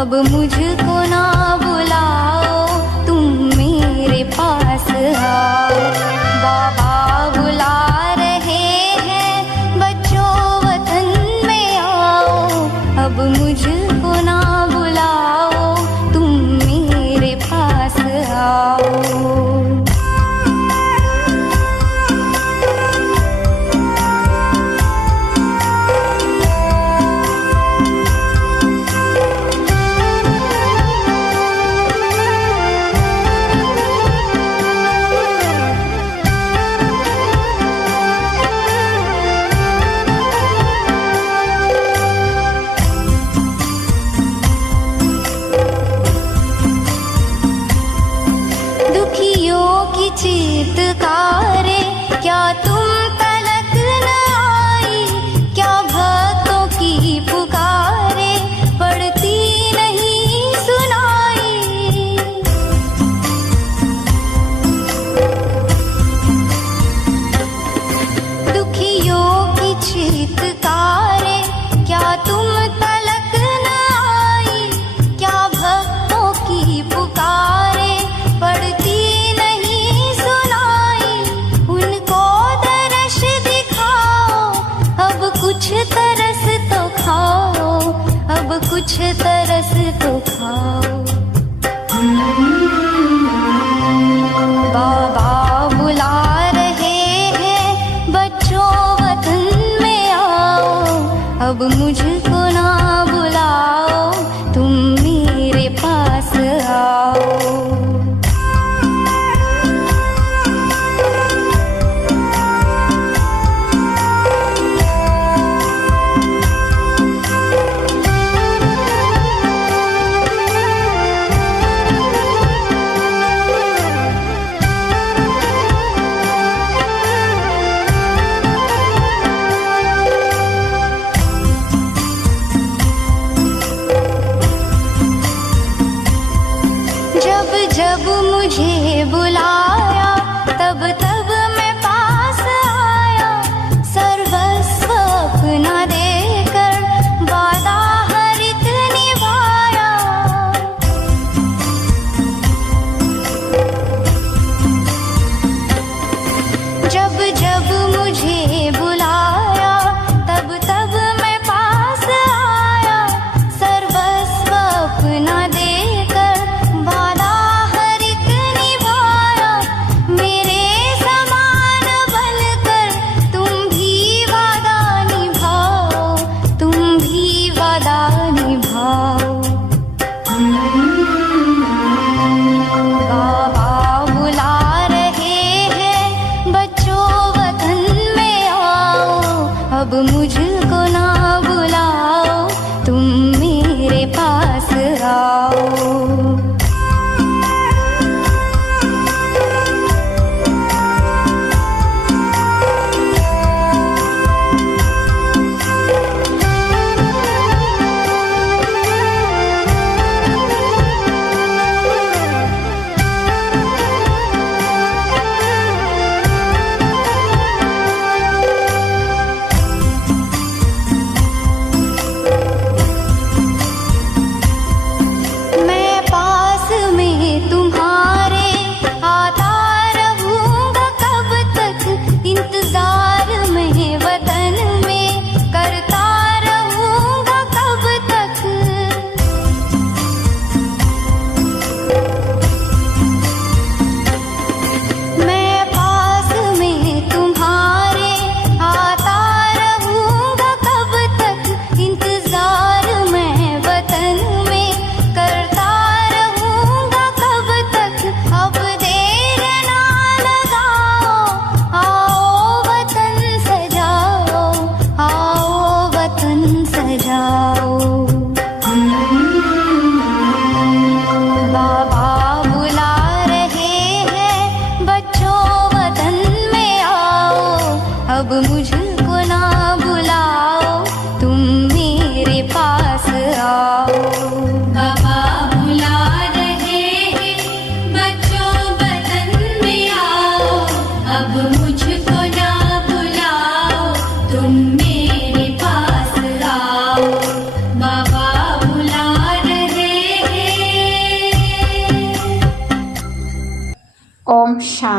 अब मुझको ना बुलाओ, तुम मेरे पास आओ। बाबा बुला रहे हैं, बच्चों वतन में आओ। अब मुझको ना बुलाओ, तुम मेरे पास आओ। चीत्कारे क्या तुम तलक न आई, क्या भक्तों की पुकारे पड़ती नहीं सुनाई। दुखियों की चीत्कारे क्या तुम तलक न आई, क्या भक्तों की पुकारे पड़ती कुछ तरस तो खाओ, अब कुछ तरस तो खाओ। बाबा बुला रहे हैं, बच्चों वतन में आओ। अब मुझको ना बुलाओ, तुम मेरे पास आओ। जब जब मुझे बुलाया, तब तब मैं पास आया। सर्वस्व अपना देकर वादा हर एक निभाया। जब जब मुझे बुलाया, तब तब मैं पास आया। सर्वस्व अपना देकर वादा हर एक निभाया।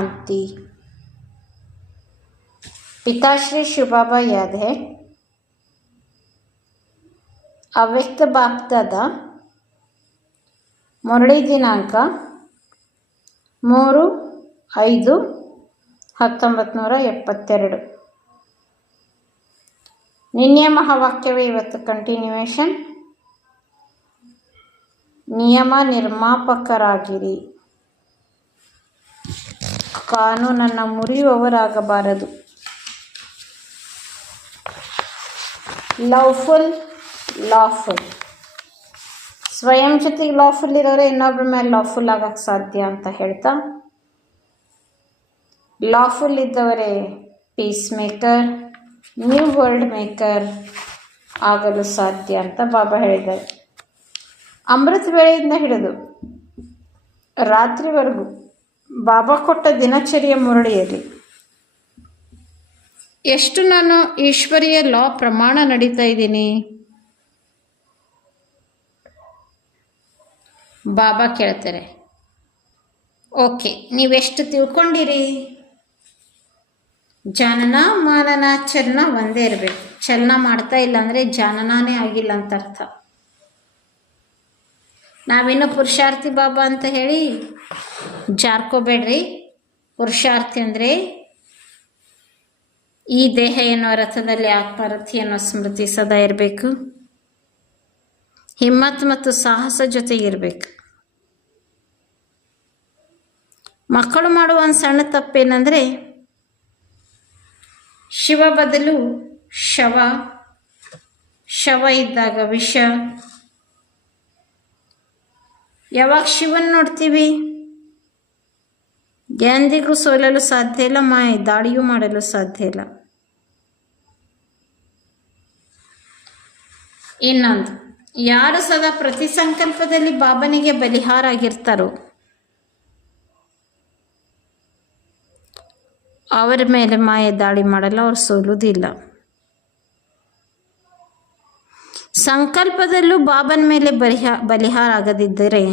शांति। पिताश्री शिव बाबा याद है। ಅವ್ಯಕ್ತ ಬಾಪ್ದಾದ ಮುರಳಿ ದಿನಾಂಕ 3/5/1972. ನಿನ್ನೆ ಮಹಾವಾಕ್ಯವೇ ಇವತ್ತು ಕಂಟಿನ್ಯೂಯೇಷನ್. ನಿಯಮ ನಿರ್ಮಾಪಕರಾಗಿರಿ, ಕಾನೂನನ್ನು ಮುರಿಯುವವರಾಗಬಾರದು. Loveful, lawful. ಸ್ವಯಂ ಜೊತೆಗೆ ಲಾಫುಲ್ ಇರೋರೆ ಇನ್ನೊಬ್ಬರ ಮೇಲೆ ಲಾಫುಲ್ ಆಗಕ್ಕೆ ಸಾಧ್ಯ ಅಂತ ಹೇಳ್ತಾ, ಲಾಫುಲ್ ಇದ್ದವರೇ peace maker, new world maker ಆಗಲು ಸಾಧ್ಯ ಅಂತ ಬಾಬಾ ಹೇಳಿದ್ದಾರೆ. ಅಮೃತ ವೇಳೆಯಿಂದ ಹಿಡಿದು ರಾತ್ರಿವರೆಗೂ ಬಾಬಾ ಕೊಟ್ಟ ದಿನಚರಿಯ ಮುರಳಿಯಲ್ಲಿ ಎಷ್ಟು ನಾನು ಈಶ್ವರೀಯ ಲಾ ಪ್ರಮಾಣ ನಡೀತಾ ಇದ್ದೀನಿ. ಬಾಬಾ ಕೇಳ್ತಾರೆ, ಓಕೆ ನೀವೆಷ್ಟು ತಿಳ್ಕೊಂಡಿರಿ? ಜನನ ಮಾನನ ಚಲನ ಒಂದೇ ಇರಬೇಕು. ಚಲನ ಮಾಡ್ತಾ ಇಲ್ಲ ಅಂದರೆ ಜನನಾನೇ ಆಗಿಲ್ಲ ಅಂತ ಅರ್ಥ. ನಾವಿನ್ನು ಪುರುಷಾರ್ಥಿ ಬಾಬಾ ಅಂತ ಹೇಳಿ ಜಾರ್ಕೋಬೇಡ್ರಿ. ಪುರುಷಾರ್ಥಿ ಅಂದರೆ ಈ ದೇಹ ಎನ್ನುವ ರಥದಲ್ಲಿ ಆತ್ಮರಥಿ ಅನ್ನೋ ಸ್ಮೃತಿ ಸದಾ ಇರಬೇಕು. ಹಿಮ್ಮತ್ ಮತ್ತು ಸಾಹಸ ಜೊತೆಗಿರಬೇಕು. ಮಕ್ಕಳು ಮಾಡುವ ಒಂದು ಸಣ್ಣ ತಪ್ಪೇನೆಂದರೆ ಶಿವ ಬದಲು ಶವ, ಶವ ಇದ್ದಾಗ ವಿಷ. ಯಾವಾಗ ಶಿವನ್ ನೋಡ್ತೀವಿ ಎಂದಿಗೂ ಸೋಲಲು ಸಾಧ್ಯ ಇಲ್ಲ, ದಾಳಿಯೂ ಮಾಡಲು ಸಾಧ್ಯ ಇಲ್ಲ. ಇನ್ನೊಂದು, ಯಾರು ಸದಾ ಪ್ರತಿ ಸಂಕಲ್ಪದಲ್ಲಿ ಬಾಬನಿಗೆ ಬಲಿಹಾರ ಆಗಿರ್ತಾರೋ ಅವರ ಮೇಲೆ ಮಾಯೆ ದಾಳಿ ಮಾಡಲ್ಲ, ಅವ್ರು ಸೋಲುವುದಿಲ್ಲ. ಸಂಕಲ್ಪದಲ್ಲೂ ಬಾಬನ ಮೇಲೆ ಬಲಿಹಾರ ಆಗದಿದ್ದರೆ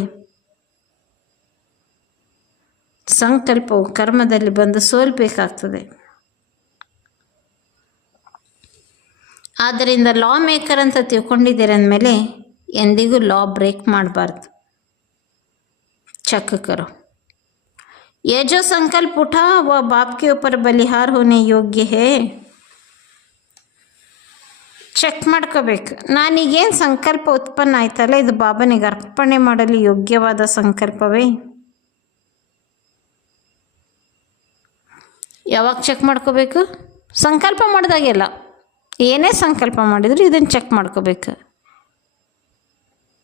ಸಂಕಲ್ಪವು ಕರ್ಮದಲ್ಲಿ ಬಂದು ಸೋಲ್ಬೇಕಾಗ್ತದೆ. ಆದ್ದರಿಂದ ಲಾ ಮೇಕರ್ ಅಂತ ತಿಳ್ಕೊಂಡಿದ್ದೀರ ಅಂದಮೇಲೆ ಎಂದಿಗೂ ಲಾ ಬ್ರೇಕ್ ಮಾಡಬಾರ್ದು. ಚೆಕ್ ಕರೋ, ये जो संकल्प उठा वह बाप के ऊपर बलिहार होने योग्य है. ಚೆಕ್ ಮಾಡ್ಕೋಬೇಕು. ನಾನೀಗೇನು ಸಂಕಲ್ಪ ಉತ್ಪನ್ನ ಆಯ್ತಲ್ಲ, ಇದು ಬಾಬನಿಗೆ ಅರ್ಪಣೆ ಮಾಡಲು ಯೋಗ್ಯವಾದ ಸಂಕಲ್ಪವೇ? ಯಾವಾಗ ಚೆಕ್ ಮಾಡ್ಕೋಬೇಕು? ಸಂಕಲ್ಪ ಮಾಡಿದಾಗೆಲ್ಲ. ಏನೇ ಸಂಕಲ್ಪ ಮಾಡಿದ್ರು ಇದನ್ನು ಚೆಕ್ ಮಾಡ್ಕೋಬೇಕು.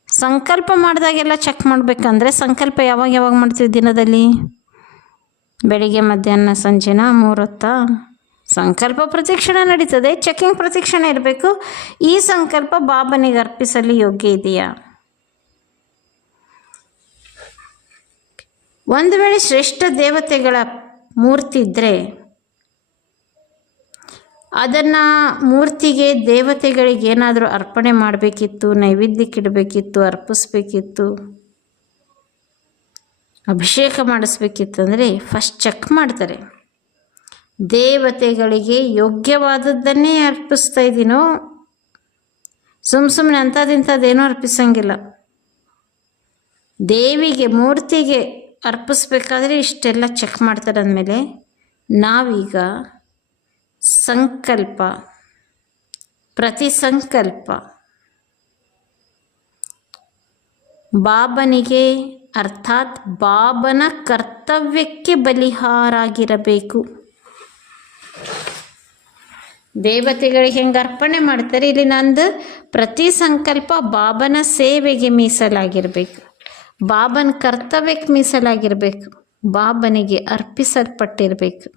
ಸಂಕಲ್ಪ ಮಾಡಿದಾಗೆಲ್ಲ ಚೆಕ್ ಮಾಡಬೇಕಂದ್ರೆ ಸಂಕಲ್ಪ ಯಾವಾಗ ಮಾಡ್ತೀವಿ ದಿನದಲ್ಲಿ? ಬೆಳಿಗ್ಗೆ, ಮಧ್ಯಾಹ್ನ, ಸಂಜೆನ 3 ಹೊತ್ತ? ಸಂಕಲ್ಪ ಪ್ರತಿಕ್ಷಣ ನಡೀತದೆ, ಚೆಕಿಂಗ್ ಪ್ರತಿಕ್ಷಣ ಇರಬೇಕು. ಈ ಸಂಕಲ್ಪ ಬಾಬನಿಗೆ ಅರ್ಪಿಸಲು ಯೋಗ್ಯ ಇದೆಯಾ? ಒಂದು ವೇಳೆ ಶ್ರೇಷ್ಠ ದೇವತೆಗಳ ಮೂರ್ತಿ ಇದ್ದರೆ ಅದನ್ನು ಮೂರ್ತಿಗೆ ದೇವತೆಗಳಿಗೆ ಏನಾದರೂ ಅರ್ಪಣೆ ಮಾಡಬೇಕಿತ್ತು, ನೈವೇದ್ಯಕ್ಕೆ ಇಡಬೇಕಿತ್ತು, ಅರ್ಪಿಸ್ಬೇಕಿತ್ತು, ಅಭಿಷೇಕ ಮಾಡಿಸ್ಬೇಕಿತ್ತು ಅಂದರೆ ಫಸ್ಟ್ ಚೆಕ್ ಮಾಡ್ತಾರೆ. ದೇವತೆಗಳಿಗೆ ಯೋಗ್ಯವಾದದ್ದನ್ನೇ ಅರ್ಪಿಸ್ತಾ ಇದ್ದೀನೋ, ಸುಮ್ಮನೆ ಅಂಥದ್ದಿಂಥದ್ದೇನೋ ಅರ್ಪಿಸಂಗಿಲ್ಲ. ದೇವಿಗೆ, ಮೂರ್ತಿಗೆ ಅರ್ಪಿಸ್ಬೇಕಾದ್ರೆ ಇಷ್ಟೆಲ್ಲ ಚೆಕ್ ಮಾಡ್ತಾರೆ. ಅಂದಮೇಲೆ ನಾವೀಗ ಸಂಕಲ್ಪ, ಪ್ರತಿ ಸಂಕಲ್ಪ ಬಾಬನಿಗೆ ಅರ್ಥಾತ್ ಬಾಬನ ಕರ್ತವ್ಯಕ್ಕೆ ಬಲಿಹಾರಾಗಿರಬೇಕು. ದೇವತೆಗಳಿಗೆ ಹೆಂಗೆ ಅರ್ಪಣೆ ಮಾಡ್ತಾರೆ, ಇಲ್ಲಿ ನಂದು ಪ್ರತಿ ಸಂಕಲ್ಪ ಬಾಬನ ಸೇವೆಗೆ ಮೀಸಲಾಗಿರಬೇಕು, ಬಾಬನ ಕರ್ತವ್ಯಕ್ಕೆ ಮೀಸಲಾಗಿರಬೇಕು, ಬಾಬನಿಗೆ ಅರ್ಪಿಸಲ್ಪಟ್ಟಿರಬೇಕು.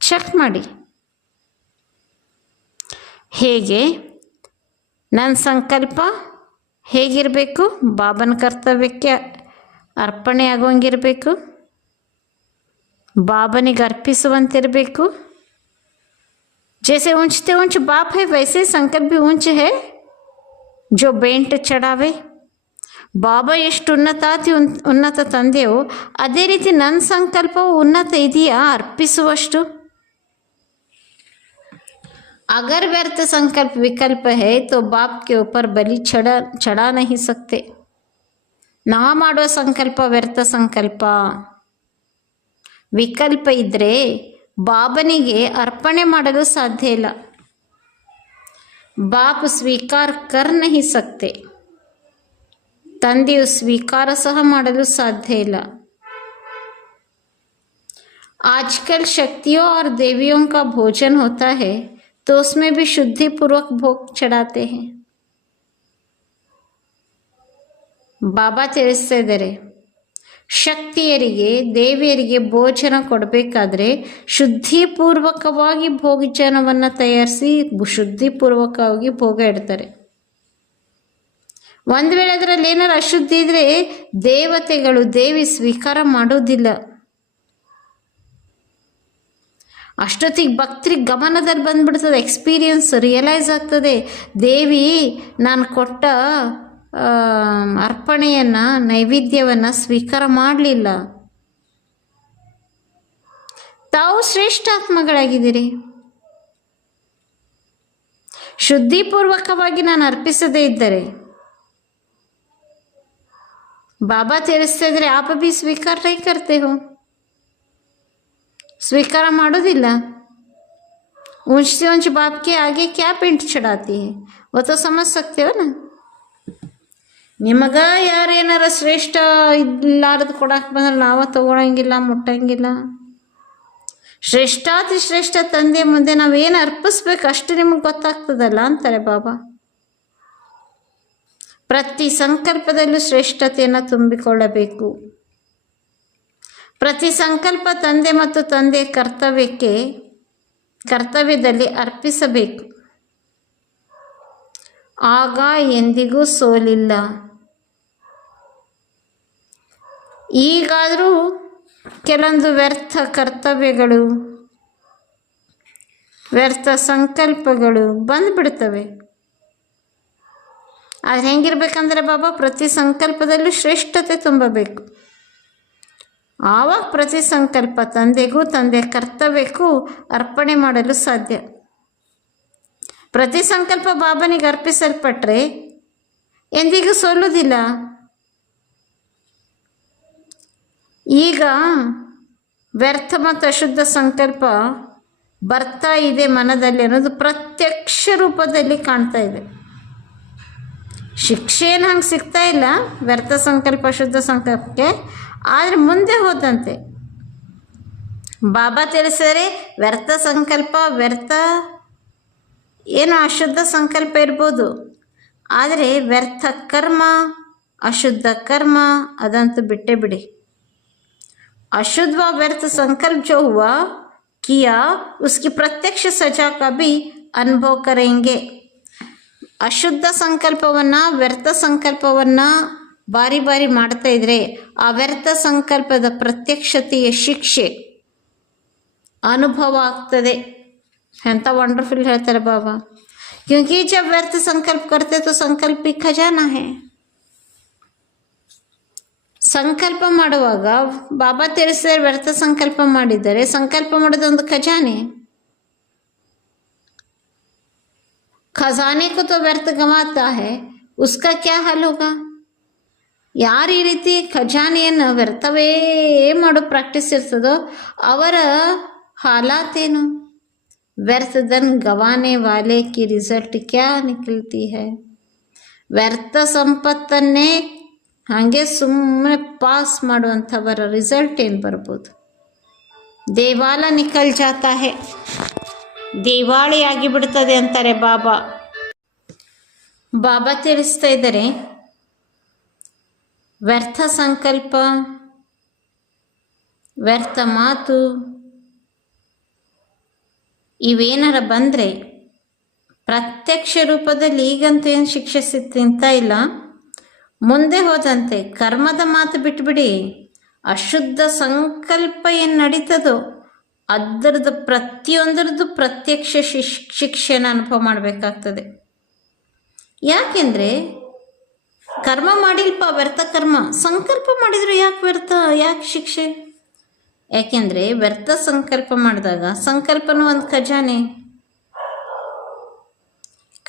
ಚೆಕ್ ಮಾಡಿ. ಹೇಗೆ ನನ್ನ ಸಂಕಲ್ಪ ಹೇಗಿರಬೇಕು? ಬಾಬನ ಕರ್ತವ್ಯಕ್ಕೆ ಅರ್ಪಣೆ ಆಗುವಂಗಿರಬೇಕು, ಬಾಬನಿಗೆ अर्पिಸುವಂತಿರಬೇಕು. जैसे ऊंचते ऊंच बाप है वैसे संकल्प भी ऊंच है. जो बेंट चढ़ावे ಬಾಬಾ ಎಷ್ಟು ಉನ್ನತ ತಂದೆಯೋ ಅದೇ ರೀತಿ ನನ್ನ ಸಂಕಲ್ಪವು ಉನ್ನತ ಇದೆಯಾ ಅರ್ಪಿಸುವಷ್ಟು? अगर व्यर्थ संकल्प विकल्प है तो बाप के ऊपर बलि चढ़ा नहीं सकते. ನಾ ಮಾಡುವ ಸಂಕಲ್ಪ ವ್ಯರ್ಥ ಸಂಕಲ್ಪ ವಿಕಲ್ಪ ಇದ್ದರೆ ಬಾಬನಿಗೆ ಅರ್ಪಣೆ ಮಾಡಲು ಸಾಧ್ಯ ಇಲ್ಲ. ಬಾಪ್ ಸ್ವೀಕಾರ ಕರ್ ನಹಿ ಸಕ್ತೆ. ತಂದೆಯು ಸ್ವೀಕಾರ ಸಹ ಮಾಡಲು ಸಾಧ್ಯ ಇಲ್ಲ. आजकल शक्तियों और देवियों का भोजन होता है तो उसमें भी शुद्धि पूर्वक भोग चढ़ाते हैं. ಬಾಬಾ ತಿಳಿಸ್ತಾ ಇದ್ದಾರೆ, ಶಕ್ತಿಯರಿಗೆ ದೇವಿಯರಿಗೆ ಭೋಜನ ಕೊಡಬೇಕಾದ್ರೆ ಶುದ್ಧಿಪೂರ್ವಕವಾಗಿ ಭೋಜನವನ್ನು ತಯಾರಿಸಿ ಶುದ್ಧಿಪೂರ್ವಕವಾಗಿ ಭೋಗ ಇಡ್ತಾರೆ. ಒಂದು ವೇಳೆ ಅದರಲ್ಲಿ ಏನಾರು ಅಶುದ್ಧಿ ಇದ್ದರೆ ದೇವತೆಗಳು ದೇವಿ ಸ್ವೀಕಾರ ಮಾಡೋದಿಲ್ಲ. ಅಷ್ಟೊತ್ತಿಗೆ ಭಕ್ತರಿಗೆ ಗಮನದಲ್ಲಿ ಬಂದ್ಬಿಡ್ತದೆ, ಎಕ್ಸ್ಪೀರಿಯನ್ಸ್ ರಿಯಲೈಸ್ ಆಗ್ತದೆ, ದೇವಿ ನಾನು ಕೊಟ್ಟ ಅರ್ಪಣೆಯನ್ನು ನೈವೇದ್ಯವನ್ನು ಸ್ವೀಕಾರ ಮಾಡಲಿಲ್ಲ. ತಾವು ಶ್ರೇಷ್ಠಾತ್ಮಗಳಾಗಿದ್ದೀರಿ, ಶುದ್ಧಿಪೂರ್ವಕವಾಗಿ ನಾನು ಅರ್ಪಿಸದೇ ಇದ್ದರೆ ಬಾಬಾ ತಿಳಿಸ್ತಾ ಇದ್ರೆ ಆಪ ಭೀ ಸ್ವೀಕಾರ ನಹೀ ಕರ್ತೆ ಹೋ, ಸ್ವೀಕಾರ ಮಾಡೋದಿಲ್ಲ. ऊंच से ऊंच बाप के आगे क्या पिंड चढ़ाती है वो तो समझ सकते हो ना. ನಿಮಗ ಯಾರೇನಾರ ಶ್ರೇಷ್ಠ ಇಲ್ಲಾರದು ಕೊಡಕ್ಕೆ ಬಂದ್ರೆ ನಾವು ತಗೊಳಂಗಿಲ್ಲ, ಮುಟ್ಟಂಗಿಲ್ಲ. ಶ್ರೇಷ್ಠಾತಿ ಶ್ರೇಷ್ಠ ತಂದೆ ಮುಂದೆ ನಾವೇನು ಅರ್ಪಿಸ್ಬೇಕು ಅಷ್ಟು ನಿಮಗೆ ಗೊತ್ತಾಗ್ತದಲ್ಲ ಅಂತಾರೆ ಬಾಬಾ. ಪ್ರತಿ ಸಂಕಲ್ಪದಲ್ಲೂ ಶ್ರೇಷ್ಠತೆಯನ್ನು ತುಂಬಿಕೊಳ್ಳಬೇಕು. ಪ್ರತಿ ಸಂಕಲ್ಪ ತಂದೆ ಮತ್ತು ತಂದೆ ಕರ್ತವ್ಯದಲ್ಲಿ ಅರ್ಪಿಸಬೇಕು. ಆಗ ಎಂದಿಗೂ ಸೋಲಿಲ್ಲ. ಈಗಾದರೂ ಕೆಲವೊಂದು ವ್ಯರ್ಥ ಕರ್ತವ್ಯಗಳು, ವ್ಯರ್ಥ ಸಂಕಲ್ಪಗಳು ಬಂದುಬಿಡ್ತವೆ. ಅದು ಹೆಂಗಿರ್ಬೇಕಂದ್ರೆ ಬಾಬಾ ಪ್ರತಿ ಸಂಕಲ್ಪದಲ್ಲೂ ಶ್ರೇಷ್ಠತೆ ತುಂಬಬೇಕು. ಆವಾಗ ಪ್ರತಿ ಸಂಕಲ್ಪ ತಂದೆಗೂ ತಂದೆ ಕರ್ತವ್ಯಕ್ಕೂ ಅರ್ಪಣೆ ಮಾಡಲು ಸಾಧ್ಯ. ಪ್ರತಿ ಸಂಕಲ್ಪ ಬಾಬನಿಗೆ ಅರ್ಪಿಸಲ್ಪಟ್ಟರೆ ಎಂದಿಗೂ ಸೋಲುವುದಿಲ್ಲ. ಈಗ ವ್ಯರ್ಥ ಮತ್ತು ಅಶುದ್ಧ ಸಂಕಲ್ಪ ಬರ್ತಾ ಇದೆ ಮನದಲ್ಲಿ ಅನ್ನೋದು ಪ್ರತ್ಯಕ್ಷ ರೂಪದಲ್ಲಿ ಕಾಣ್ತಾ ಇದೆ. ಶಿಕ್ಷೆ ಏನು ಹಂಗೆ ಸಿಗ್ತಾ ಇಲ್ಲ ವ್ಯರ್ಥ ಸಂಕಲ್ಪ ಅಶುದ್ಧ ಸಂಕಲ್ಪಕ್ಕೆ, ಆದರೆ ಮುಂದೆ ಹೋದಂತೆ ಬಾಬಾ ತಿಳಿಸಿದರೆ ವ್ಯರ್ಥ ಸಂಕಲ್ಪ ವ್ಯರ್ಥ ಏನು ಅಶುದ್ಧ ಸಂಕಲ್ಪ ಇರ್ಬೋದು, ಆದರೆ ವ್ಯರ್ಥ ಕರ್ಮ ಅಶುದ್ಧ ಕರ್ಮ ಅದಂತೂ ಬಿಟ್ಟೇ ಬಿಡಿ. अशुद्ध व व्यर्थ संकल्प जो हुआ किया उसकी प्रत्यक्ष सजा का भी अनुभव करेंगे. ಅಶುದ್ಧ ಸಂಕಲ್ಪವನ್ನು ವ್ಯರ್ಥ ಸಂಕಲ್ಪವನ್ನು ಬಾರಿ ಬಾರಿ ಮಾಡ್ತಾ ಇದ್ರೆ ಆ ವ್ಯರ್ಥ ಸಂಕಲ್ಪದ ಪ್ರತ್ಯಕ್ಷತೆಯ ಶಿಕ್ಷೆ ಅನುಭವ ಆಗ್ತದೆ. ಎಂಥ ವಂಡರ್ಫುಲ್ ಹೇಳ್ತಾರೆ ಬಾಬಾ. क्योंकि जब व्यर्थ संकल्प करते तो संकल्प भी खजाना है. ಸಂಕಲ್ಪ ಮಾಡುವಾಗ ಬಾಬಾ ತಿಳಿಸಿದರೆ ವ್ಯರ್ಥ ಸಂಕಲ್ಪ ಮಾಡಿದರೆ ಸಂಕಲ್ಪ ಮಾಡೋದೊಂದು ಖಜಾನೆ. ಖಜಾನೆ को तो व्यर्थ गंवाता है उसका क्या हाल होगा. ಯಾರು ಈ ರೀತಿ ಖಜಾನೆಯನ್ನು ವ್ಯರ್ಥವೇ ಮಾಡೋ ಪ್ರಾಕ್ಟೀಸ್ ಇರ್ತದೋ ಅವರ ಹಾಲಾತೇನು. व्यर्थ धन गंवाने वाले की रिजल्ट क्या निकलती है. ವ್ಯರ್ಥ ಸಂಪತ್ತನ್ನೇ ಹಾಗೆ ಸುಮ್ಮನೆ ಪಾಸ್ ಮಾಡುವಂಥವರ ರಿಸಲ್ಟ್ ಏನು ಬರ್ಬೋದು. ದೇವಾಲ ನಿಕಲ್ ಜಾತಾ ಹೇ, ದೇವಾಳಿ ಆಗಿಬಿಡ್ತದೆ ಅಂತಾರೆ ಬಾಬಾ. ಬಾಬಾ ತಿಳಿಸ್ತಾ ಇದ್ದಾರೆ ವ್ಯರ್ಥ ಸಂಕಲ್ಪ ವ್ಯರ್ಥ ಮಾತು ಇವೇನಾರ ಬಂದರೆ ಪ್ರತ್ಯಕ್ಷ ರೂಪದಲ್ಲಿ ಈಗಂತೂ ಏನು ಶಿಕ್ಷೆ ತಿಂತ ಇಲ್ಲ, ಮುಂದೆ ಹೋದಂತೆ ಕರ್ಮದ ಮಾತು ಬಿಟ್ಬಿಡಿ, ಅಶುದ್ಧ ಸಂಕಲ್ಪ ಏನು ನಡೀತದೋ ಅದರದ್ದು ಪ್ರತಿಯೊಂದರದ್ದು ಪ್ರತ್ಯಕ್ಷ ಶಿಕ್ಷೆನ ಅನುಭವ ಮಾಡಬೇಕಾಗ್ತದೆ. ಯಾಕೆಂದರೆ ಕರ್ಮ ಮಾಡಿಲ್ಪ ವ್ಯರ್ಥ ಕರ್ಮ, ಸಂಕಲ್ಪ ಮಾಡಿದ್ರು ಯಾಕೆ ವ್ಯರ್ಥ, ಯಾಕೆ ಶಿಕ್ಷೆ? ಯಾಕೆಂದರೆ ವ್ಯರ್ಥ ಸಂಕಲ್ಪ ಮಾಡಿದಾಗ ಸಂಕಲ್ಪನೂ ಒಂದು ಖಜಾನೆ,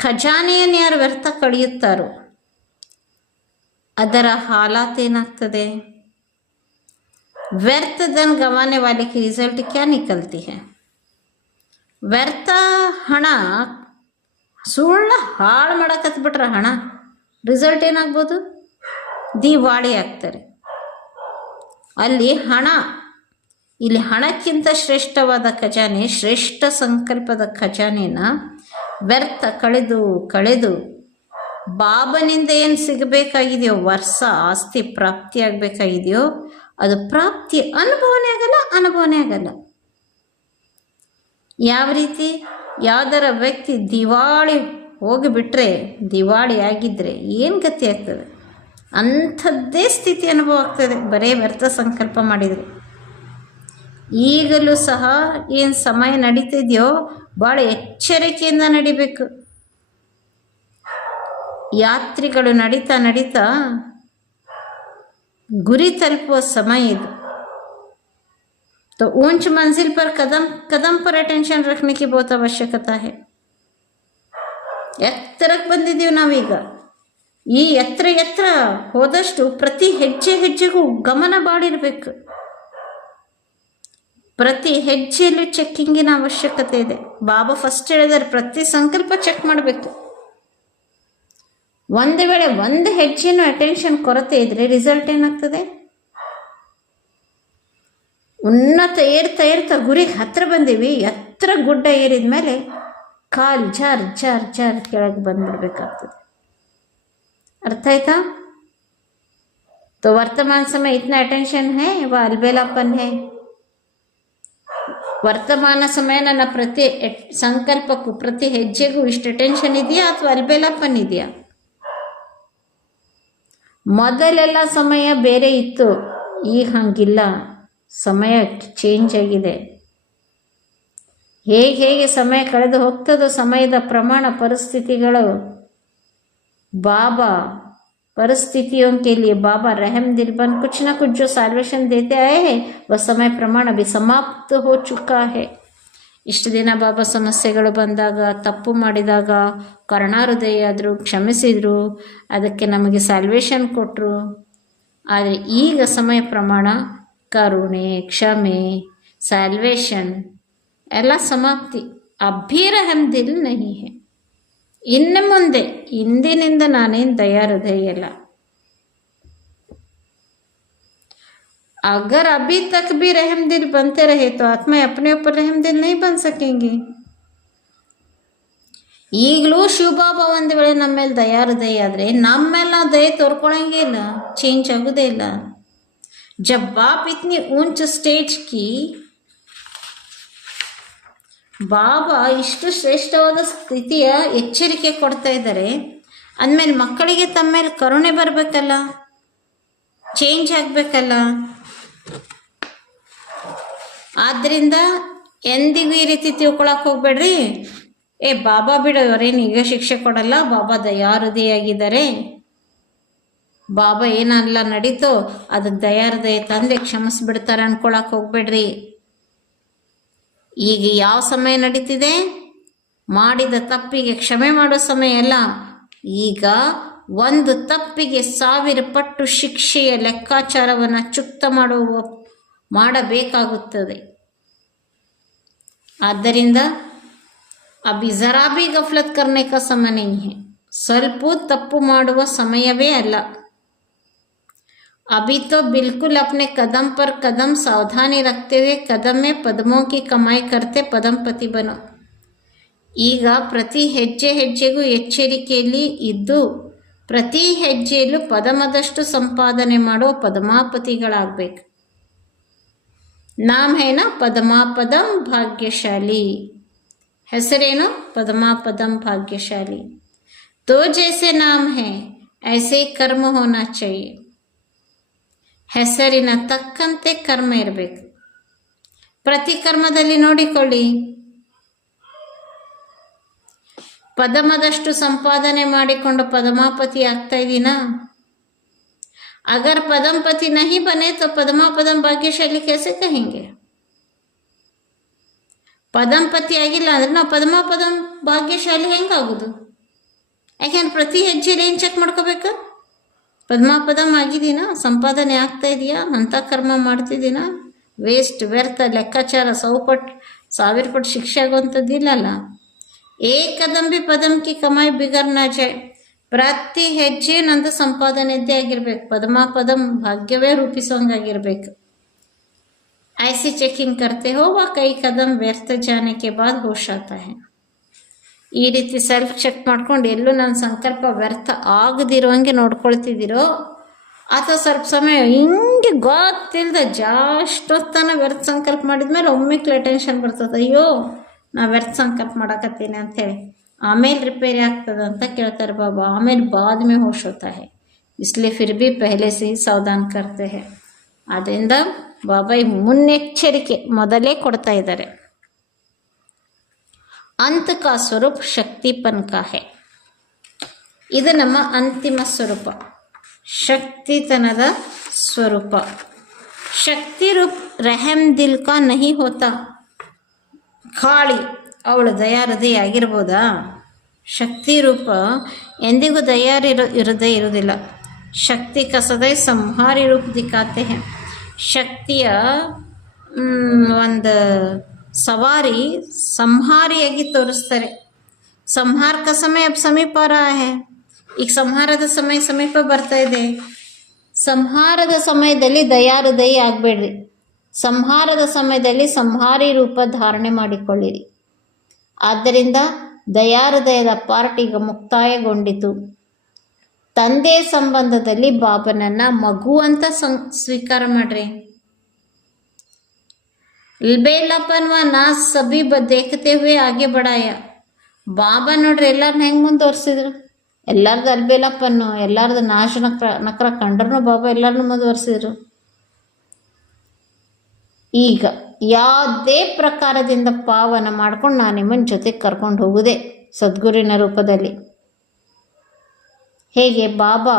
ಖಜಾನೆಯನ್ನು ಯಾರು ವ್ಯರ್ಥ ಕಳೆಯುತ್ತಾರೋ ಅದರ ಹಾಲಾತ್ ಏನಾಗ್ತದೆ? व्यर्थ धन गंवाने वाले की रिजल्ट क्या निकलती है? ವ್ಯರ್ಥ ಹಣ ಸುಳ್ಳು ಹಾಳು ಮಾಡಕತ್ಬಿಟ್ರೆ ಹಣ ರಿಸಲ್ಟ್ ಏನಾಗ್ಬೋದು? ದಿವಾಳಿ ಆಗ್ತಾರೆ. ಅಲ್ಲಿ ಹಣ, ಇಲ್ಲಿ ಹಣಕ್ಕಿಂತ ಶ್ರೇಷ್ಠವಾದ ಖಜಾನೆ, ಶ್ರೇಷ್ಠ ಸಂಕಲ್ಪದ ಖಜಾನೆನ ವ್ಯರ್ಥ ಕಳೆದು ಕಳೆದು ಬಾಬನಿಂದ ಏನು ಸಿಗಬೇಕಾಗಿದೆಯೋ, ವರ್ಷ ಆಸ್ತಿ ಪ್ರಾಪ್ತಿಯಾಗಬೇಕಾಗಿದೆಯೋ ಅದು ಪ್ರಾಪ್ತಿ ಅನುಭವನೇ ಆಗಲ್ಲ. ಯಾವ ರೀತಿ? ಯಾವ್ದಾರ ವ್ಯಕ್ತಿ ದಿವಾಳಿ ಹೋಗಿಬಿಟ್ರೆ, ದಿವಾಳಿ ಆಗಿದ್ದರೆ ಏನು ಗತಿ ಆಗ್ತದೆ? ಅಂಥದ್ದೇ ಸ್ಥಿತಿ ಅನುಭವ ಆಗ್ತದೆ ಬರೇ ವ್ಯರ್ಥ ಸಂಕಲ್ಪ ಮಾಡಿದರೆ. ಈಗಲೂ ಸಹ ಏನು ಸಮಯ ನಡೀತಿದೆಯೋ ಭಾಳ ಎಚ್ಚರಿಕೆಯಿಂದ ನಡಿಬೇಕು. ಯಾತ್ರಿಗಳು ನಡೀತಾ ನಡೀತಾ ಗುರಿ ತಲುಪುವ ಸಮಯ ಇದು. तो ऊंच मंजिल पर कदम कदम पर अटेंशन रखने की बहुत आवश्यकता है. ಎತ್ತರಕ್ಕೆ ಬಂದಿದ್ದೀವಿ ನಾವೀಗ. ಈ ಎತ್ತರ ಹೋದಷ್ಟು ಪ್ರತಿ ಹೆಜ್ಜೆಗೂ ಗಮನ ಬಾಡಿರಬೇಕು. ಪ್ರತಿ ಹೆಜ್ಜೆಯಲ್ಲೂ ಚೆಕ್ಕಿಂಗಿನ ಅವಶ್ಯಕತೆ ಇದೆ. ಬಾಬಾ ಫಸ್ಟ್ ಹೇಳಿದರೆ ಪ್ರತಿ ಸಂಕಲ್ಪ ಚೆಕ್ ಮಾಡಬೇಕು. ಒಂದು ವೇಳೆ ಒಂದು ಹೆಜ್ಜೆನೂ ಅಟೆನ್ಷನ್ ಕೊರತೆ ಇದ್ರೆ ರಿಸಲ್ಟ್ ಏನಾಗ್ತದೆ? ಉನ್ನತ ಏರ್ತಾ ಗುರಿಗೆ ಹತ್ರ ಬಂದೀವಿ, ಎತ್ತರ ಗುಡ್ಡ ಏರಿದ ಮೇಲೆ ಕಾಲು ಜಾರ್ ಕೆಳಗೆ ಬಂದ್ಬಿಡ್ಬೇಕಾಗ್ತದೆ. अर्थ आयता? तो वर्तमान समय इतना अटेंशन है वह अलबेलापन है. ವರ್ತಮಾನ ಸಮಯ ನನ್ನ ಪ್ರತಿ ಸಂಕಲ್ಪಕ್ಕೂ ಪ್ರತಿ ಹೆಜ್ಜೆಗೂ ಇಷ್ಟು ಟೆನ್ಷನ್ ಇದೆಯಾ ಅಥವಾ ಅಲ್ಬೇಲಾಪನ್ ಇದೆಯಾ? ಮೊದಲೆಲ್ಲ ಸಮಯ ಬೇರೆ ಇತ್ತು, ಈಗ ಹಂಗಿಲ್ಲ. ಸಮಯ ಚೇಂಜ್ ಆಗಿದೆ. ಹೇಗೆ ಸಮಯ ಕಳೆದು ಹೋಗ್ತದೋ, ಸಮಯದ ಪ್ರಮಾಣ ಪರಿಸ್ಥಿತಿಗಳು, बाबा परिस्थितियों के लिए बाबा रहम दिल बन कुछ ना कुछ जो सॉल्यूशन देते आए हैं वह समय प्रमाण अभी समाप्त हो चुका है. ಇಷ್ಟು ದಿನ ಬಾಬಾ ಸಮಸ್ಯೆಗಳು ಬಂದಾಗ, ತಪ್ಪು ಮಾಡಿದಾಗ ಕರುಣಾಹೃದಯ ಆದರು, ಕ್ಷಮಿಸಿದರು, ಅದಕ್ಕೆ ನಮಗೆ ಸಾಲ್ವೇಷನ್ ಕೊಟ್ಟರು. ಆದರೆ ಈಗ ಸಮಯ ಪ್ರಮಾಣ ಕರುಣೆ, ಕ್ಷಮೆ, ಸಾಲ್ವೇಷನ್ ಎಲ್ಲ ಸಮಾಪ್ತಿ. ಅಭಿ ರಹಮ್ ದಿಲ್ ನಹಿ ಹೈ. ಇನ್ನು ಮುಂದೆ ಇಂದಿನಿಂದ ನಾನೇನು ದಯಾಹೃದಯ ಇಲ್ಲ. अगर अभी तक भी रहम दिल बनते रहे तो आत्मा अपने ऊपर रहम दिल नहीं बन सकेंगी. ಈಗಲೂ ಶಿವಬಾಬಾ ಒಂದು ವೇಳೆ ನಮ್ಮ ಮೇಲೆ ದಯಾಹೃದಯ ಆದರೆ ನಮ್ಮ ಮೇಲೆ ನಾವು ದಯ ತೋರ್ಕೊಳಂಗೇ ಇಲ್ಲ, ಚೇಂಜ್ ಆಗೋದೇ ಇಲ್ಲ. ಜಬ್ ಬಾಪ್ ಇತ್ನಿ ಊಂಚ ಸ್ಟೇಜ್ ಕಿ ಬಾಬಾ ಇಷ್ಟು ಶ್ರೇಷ್ಠವಾದ ಸ್ಥಿತಿಯ ಎಚ್ಚರಿಕೆ ಕೊಡ್ತಾ ಇದ್ದಾರೆ ಅಂದಮೇಲೆ ಮಕ್ಕಳಿಗೆ ತಮ್ಮ ಮೇಲೆ ಕರುಣೆ ಬರಬೇಕಲ್ಲ, ಚೇಂಜ್ ಆಗಬೇಕಲ್ಲ. ಆದ್ದರಿಂದ ಎಂದಿಗೂ ಈ ರೀತಿ ತಿಳ್ಕೊಳಕ್ಕೆ ಹೋಗ್ಬೇಡ್ರಿ. ಬಾಬಾ ಬಿಡೋರೇನು ಈಗ ಶಿಕ್ಷೆ ಕೊಡಲ್ಲ, ಬಾಬಾ ದಯಾಹೃದಯಾಗಿದ್ದಾರೆ, ಬಾಬಾ ಏನಲ್ಲ ನಡೀತೋ ಅದಕ್ಕೆ ದಯಾಹೃದಯ ತಂದೆ ಕ್ಷಮಿಸ್ಬಿಡ್ತಾರೆ ಅನ್ಕೊಳಕ್ಕೆ ಹೋಗ್ಬೇಡ್ರಿ. ಈಗ ಯಾವ ಸಮಯ ನಡೀತಿದೆ? ಮಾಡಿದ ತಪ್ಪಿಗೆ ಕ್ಷಮೆ ಮಾಡೋ ಸಮಯ ಅಲ್ಲ. ಈಗ ಒಂದು ತಪ್ಪಿಗೆ 1000 ಪಟ್ಟು ಶಿಕ್ಷೆಯ ಲೆಕ್ಕಾಚಾರವನ್ನು ಚುಕ್ತ ಮಾಡಬೇಕಾಗುತ್ತದೆ. ಆದ್ದರಿಂದ ಅಭಿ ಜರಾ ಭಿ ಗಫಲತ್ ಕರ್ನೆ ಕಾ ಸಮಯ ನಹೀ ಹೈ. ಸ್ವಲ್ಪ ತಪ್ಪು ಮಾಡುವ ಸಮಯವೇ ಅಲ್ಲ. अभी तो बिल्कुल अपने कदम पर कदम सावधानी रखते हुए कदम में पद्मों की कमाई करते पदमपति बनो. ಈಗ ಪ್ರತಿ ಹೆಜ್ಜೆಗೂ ಎಚ್ಚರಿಕೆಯಲ್ಲಿ ಇದ್ದು ಪ್ರತಿ ಹೆಜ್ಜೆಯಲ್ಲೂ ಪದಮದಷ್ಟು ಸಂಪಾದನೆ ಮಾಡೋ ಪದ್ಮಾಪತಿಗಳಾಗಬೇಕು. ನಾಮ ಹೇನ ಪದ್ಮಾಪದಂ ಭಾಗ್ಯಶಾಲಿ. ಹೆಸರೇನು? ಪದ್ಮಾಪದಂ ಭಾಗ್ಯಶಾಲಿ. तो जैसे नाम है ऐसे कर्म होना चाहिए. ಹೆಸರಿನ ತಕ್ಕಂತೆ ಕರ್ಮ ಇರಬೇಕು. ಪ್ರತಿ ಕರ್ಮದಲ್ಲಿ ನೋಡಿಕೊಳ್ಳಿ, ಪದಮದಷ್ಟು ಸಂಪಾದನೆ ಮಾಡಿಕೊಂಡು ಪದ್ಮಾಪತಿ ಆಗ್ತಾ ಇದ್ದೀನಾ? अगर पद्मपति नहीं बने तो पद्मा पदम ಭಾಗ್ಯಶಾಲಿ कैसे कहेंगे? ಪದಂಪತಿ ಆಗಿಲ್ಲ ಅಂದ್ರೆ ನಾವು ಪದ್ಮ ಪದಂ ಭಾಗ್ಯಶಾಲಿ ಹೆಂಗಾಗೋದು? ಯಾಕೆಂದ್ರೆ ಪ್ರತಿ ಹೆಜ್ಜೆಲಿ ಏನು ಚೆಕ್ ಮಾಡ್ಕೋಬೇಕು? ಪದ್ಮಾಪದಂ ಆಗಿದೀನಾ, ಸಂಪಾದನೆ ಆಗ್ತಾ ಇದೆಯಾ, ಅಂಥ ಕರ್ಮ ಮಾಡ್ತಿದ್ದೀನಾ, ವೇಸ್ಟ್ ವ್ಯರ್ಥ ಲೆಕ್ಕಾಚಾರ 100 ಪಟ್ಟು 1000 ಪಟ್ಟು ಶಿಕ್ಷೆ ಆಗುವಂಥದ್ದಿಲ್ಲಲ್ಲ. ಏಕದಂ ಬಿ ಪದಂ ಕಿ ಕಮಾಯಿ ಬಿಗರ್ನಾ ಜಾಯ್, ಪ್ರತಿ ಹೆಜ್ಜೆ ನಂದು ಸಂಪಾದನೆದ್ದೇ ಆಗಿರ್ಬೇಕು, ಪದ್ಮಾಪದಂ ಭಾಗ್ಯವೇ ರೂಪಿಸೋಂಗಾಗಿರ್ಬೇಕು. ऐसी चेकिंग करते हो व कई कदम व्यर्थ जाने के बाद होश आता है. ಈ ರೀತಿ ಸೆಲ್ಫ್ ಚೆಕ್ ಮಾಡ್ಕೊಂಡು ಎಲ್ಲೂ ನನ್ನ ಸಂಕಲ್ಪ ವ್ಯರ್ಥ ಆಗದಿರುವಂಗೆ ನೋಡ್ಕೊಳ್ತಿದ್ದೀರೋ, ಅಥವಾ ಸ್ವಲ್ಪ ಸಮಯ ಹಿಂಗೆ ಗೊತ್ತಿಲ್ಲದೆ ಜಾಷ್ಟೊತ್ತನ ವ್ಯರ್ಥ ಸಂಕಲ್ಪ ಮಾಡಿದ್ಮೇಲೆ ಒಮ್ಮೆಕ್ಲೆ ಟೆನ್ಷನ್ ಬರ್ತದೆ, ಅಯ್ಯೋ ನಾ ವ್ಯರ್ಥ ಸಂಕಲ್ಪ ಮಾಡಕತ್ತೀನಿ ಅಂಥೇಳಿ. ಆಮೇಲೆ ರಿಪೇರಿ ಆಗ್ತದೆ ಅಂತ ಕೇಳ್ತಾರೆ ಬಾಬಾ. ಆಮೇಲೆ ಬಾದ್ ಮೇ ಹೋಶ್ ಹೋತಾ ಹೈ, ಇಸ್ಲಿಯೇ ಫಿರ್ ಭಿ ಪಹಲೆ ಸೆ ಹಿ ಸಾವಧಾನ್ ಕರ್ತೆ ಹೈ. ಆದ್ದರಿಂದ ಬಾಬಾ ಈ ಮುನ್ನೆಚ್ಚರಿಕೆ ಮೊದಲೇ ಕೊಡ್ತಾ ಇದ್ದಾರೆ. अंत का स्वरूप शक्तिपन का है. ಇದು ನಮ್ಮ ಅಂತಿಮ ಸ್ವರೂಪ, ಶಕ್ತಿತನದ ಸ್ವರೂಪ. ಶಕ್ತಿ ರೂಪ್ ರೆಹಮ್ ದಿಲ್ ಕಾ ನಹಿ ಹೋತಾ. ಕಾಳಿ ಅವಳು ದಯಾಹೃದಯ ಆಗಿರ್ಬೋದಾ? ಶಕ್ತಿ ರೂಪ ಎಂದಿಗೂ ಇರದೇ ಇರುವುದಿಲ್ಲ. ಶಕ್ತಿ का सदैव ಸಂಹಾರಿ ರೂಪ ದಿಕ್ಕಾತೆ ಹೈ. ಶಕ್ತಿಯ ಒಂದು ಸವಾರಿ ಸಂಹಾರಿಯಾಗಿ ತೋರಿಸ್ತಾರೆ. ಸಂಹಾರ ಕ ಸಮಯ अब ಸಮೀಪ रहा है. ಈಗ ಸಂಹಾರದ ಸಮೀಪ ಬರ್ತಾ ಇದೆ. ಸಂಹಾರದ ಸಮಯದಲ್ಲಿ ದಯಾಹೃದಯ ಆಗಬೇಡ್ರಿ. ಸಂಹಾರದ ಸಮಯದಲ್ಲಿ ಸಂಹಾರಿ ರೂಪ ಧಾರಣೆ ಮಾಡಿಕೊಳ್ಳಿರಿ. ಆದ್ದರಿಂದ ದಯಾಹೃದಯದ ಪಾರ್ಟ್ ಈಗ ಮುಕ್ತಾಯಗೊಂಡಿತು. ತಂದೆ ಸಂಬಂಧದಲ್ಲಿ ಬಾಬನನ್ನು ಮಗು ಅಂತ ಸ್ವೀಕಾರ ಮಾಡ್ರಿ. बेलापन व नाच सभी देखते हुए आगे बढ़ाया. ಬಾಬಾ ನೋಡ್ರಿ ಎಲ್ಲರನ್ನ ಹೆಂಗೆ ಮುಂದುವರ್ಸಿದ್ರು. ಎಲ್ಲರದ್ದು ಅಲ್ಬೇಲಪ್ಪನ್ನು, ಎಲ್ಲರದ್ದು ನಾಶ ನಕ್ರ ಕಂಡ್ರೂ ಬಾಬಾ ಎಲ್ಲರನ್ನೂ ಮುಂದುವರ್ಸಿದ್ರು. ಈಗ ಯಾವುದೇ ಪ್ರಕಾರದಿಂದ ಪಾವನ ಮಾಡ್ಕೊಂಡು ನಾನು ನಿಮ್ಮನ್ನ ಜೊತೆಗೆ ಕರ್ಕೊಂಡು ಹೋಗುವುದೇ ಸದ್ಗುರಿನ ರೂಪದಲ್ಲಿ. ಹೇಗೆ ಬಾಬಾ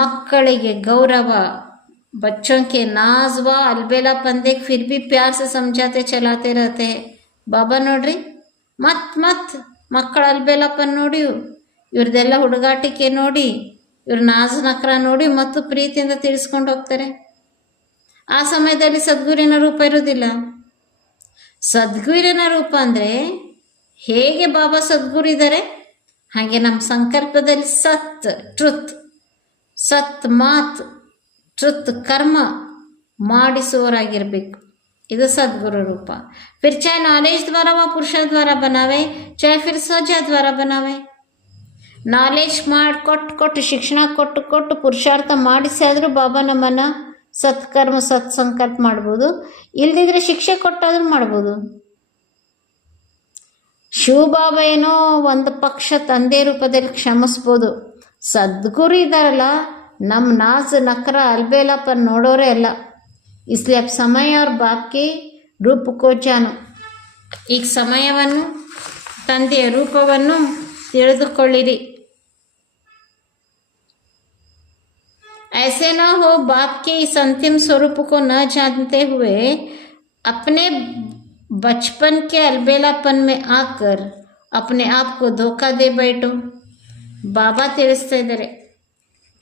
ಮಕ್ಕಳಿಗೆ ಗೌರವ, बच्चों के नाज व अलबेलापन देख फिर भी प्यार से समझाते चलाते रहते हैं. ಬಾಬಾ ನೋಡ್ರಿ ಮತ್ ಮಕ್ಕಳ ಅಲ್ಬೇಲಪ್ಪನ್ ನೋಡಿ, ಇವ್ರದ್ದೆಲ್ಲ ಹುಡುಗಾಟಿಕೆ ನೋಡಿ, ಇವ್ರ ನಾಜ್ ನಕ್ರ ನೋಡಿ ಮತ್ತು ಪ್ರೀತಿಯಿಂದ ತಿಳಿಸ್ಕೊಂಡು ಹೋಗ್ತಾರೆ. ಆ ಸಮಯದಲ್ಲಿ ಸದ್ಗುರಿನ ರೂಪ ಇರೋದಿಲ್ಲ. ಸದ್ಗುರಿನ ರೂಪ ಅಂದರೆ ಹೇಗೆ ಬಾಬಾ ಸದ್ಗುರು ಇದ್ದಾರೆ ಹಾಗೆ ನಮ್ಮ ಸಂಕಲ್ಪದಲ್ಲಿ ಸತ್ ಟ್ರುತ್, ಸತ್ ಮಾತ್, ಟ್ರುತ್ ಕರ್ಮ ಮಾಡಿಸುವವರಾಗಿರಬೇಕು. ಇದು ಸದ್ಗುರು ರೂಪ. ಫಿರ್ ಚಾಹೆ ನಾಲೆಜ್ ದ್ವಾರ ವ ಪುರುಷ ದ್ವಾರ बनावे, ಚಾಹೆ ಫಿರ್ ಸಜಾ ದ್ವಾರ बनावे. ನಾಲೆಜ್ ಕೊಟ್ಟು ಶಿಕ್ಷಣ ಕೊಟ್ಟು ಪುರುಷಾರ್ಥ ಮಾಡಿಸಿ ಆದರೂ ಬಾಬಾ ನಮ್ಮನ್ನು ಸತ್ಕರ್ಮ ಸತ್ಸಂಕಲ್ಪ ಮಾಡ್ಬೋದು. ಇಲ್ದಿದ್ರೆ ಶಿಕ್ಷೆ ಕೊಟ್ಟಾದ್ರೂ ಮಾಡ್ಬೋದು. ಶಿವಬಾಬಾ ಏನೋ ಒಂದು ಪಕ್ಷ ತಂದೆ ರೂಪದಲ್ಲಿ ಕ್ಷಮಿಸ್ಬೋದು. ಸದ್ಗುರು ಇದ್ದಾರಲ್ಲ, ನಮ್ಮ ನಾಜ್ ನಕ್ರ ಅಲ್ಬೇಲಪ್ಪನ್ ನೋಡೋರೇ ಅಲ್ಲ. इसलिए अब समय और बाप के रूप को जानो. ಈಗ ಸಮಯವನ್ನು ತಂದೆಯ ರೂಪವನ್ನು ತಿಳಿದುಕೊಳ್ಳಿರಿ. ऐसे ना हो बाप के इस अंतिम स्वरूप को न जानते हुए अपने बचपन के अलबेलापन में आकर अपने आप को धोखा दे बैठो. ಬಾಬಾ ತಿಳಿಸ್ತಾ ಇದ್ದಾರೆ,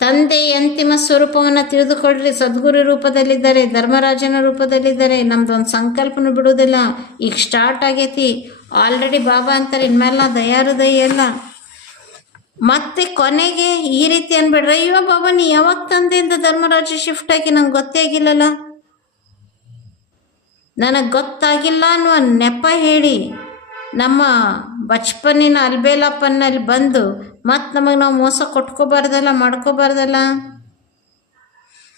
ತಂದೆಯ ಅಂತಿಮ ಸ್ವರೂಪವನ್ನು ತಿಳಿದುಕೊಳ್ಳ್ರಿ. ಸದ್ಗುರು ರೂಪದಲ್ಲಿದ್ದಾರೆ, ಧರ್ಮರಾಜನ ರೂಪದಲ್ಲಿದ್ದಾರೆ. ನಮ್ದೊಂದು ಸಂಕಲ್ಪನೂ ಬಿಡೋದಿಲ್ಲ. ಈಗ ಸ್ಟಾರ್ಟ್ ಆಗೈತಿ ಆಲ್ರೆಡಿ. ಬಾಬಾ ಅಂತಾರೆ ಇನ್ಮೇಲೆ ದಯಾಹೃದಯ ಎಲ್ಲ. ಮತ್ತೆ ಕೊನೆಗೆ ಈ ರೀತಿ ಅನ್ಬೇಡ್ರಿ, ಅಯ್ಯೋ ಬಾಬಾ ನೀ ಯಾವಾಗ ತಂದೆಯಿಂದ ಧರ್ಮರಾಜ ಶಿಫ್ಟ್ ಆಗಿ ನಂಗೆ ಗೊತ್ತೇ ಆಗಿಲ್ಲಲ್ಲ, ನನಗೆ ಗೊತ್ತಾಗಿಲ್ಲ ಅನ್ನುವ ನೆಪ ಹೇಳಿ ನಮ್ಮ ಬಚ್ಪನ್ನಿನ ಅಲ್ಬೇಲಪ್ಪನಲ್ಲಿ ಬಂದು ಮತ್ತು ನಮಗೆ ನಾವು ಮೋಸ ಕೊಟ್ಕೋಬಾರ್ದಲ್ಲ, ಮಾಡ್ಕೋಬಾರ್ದಲ್ಲ.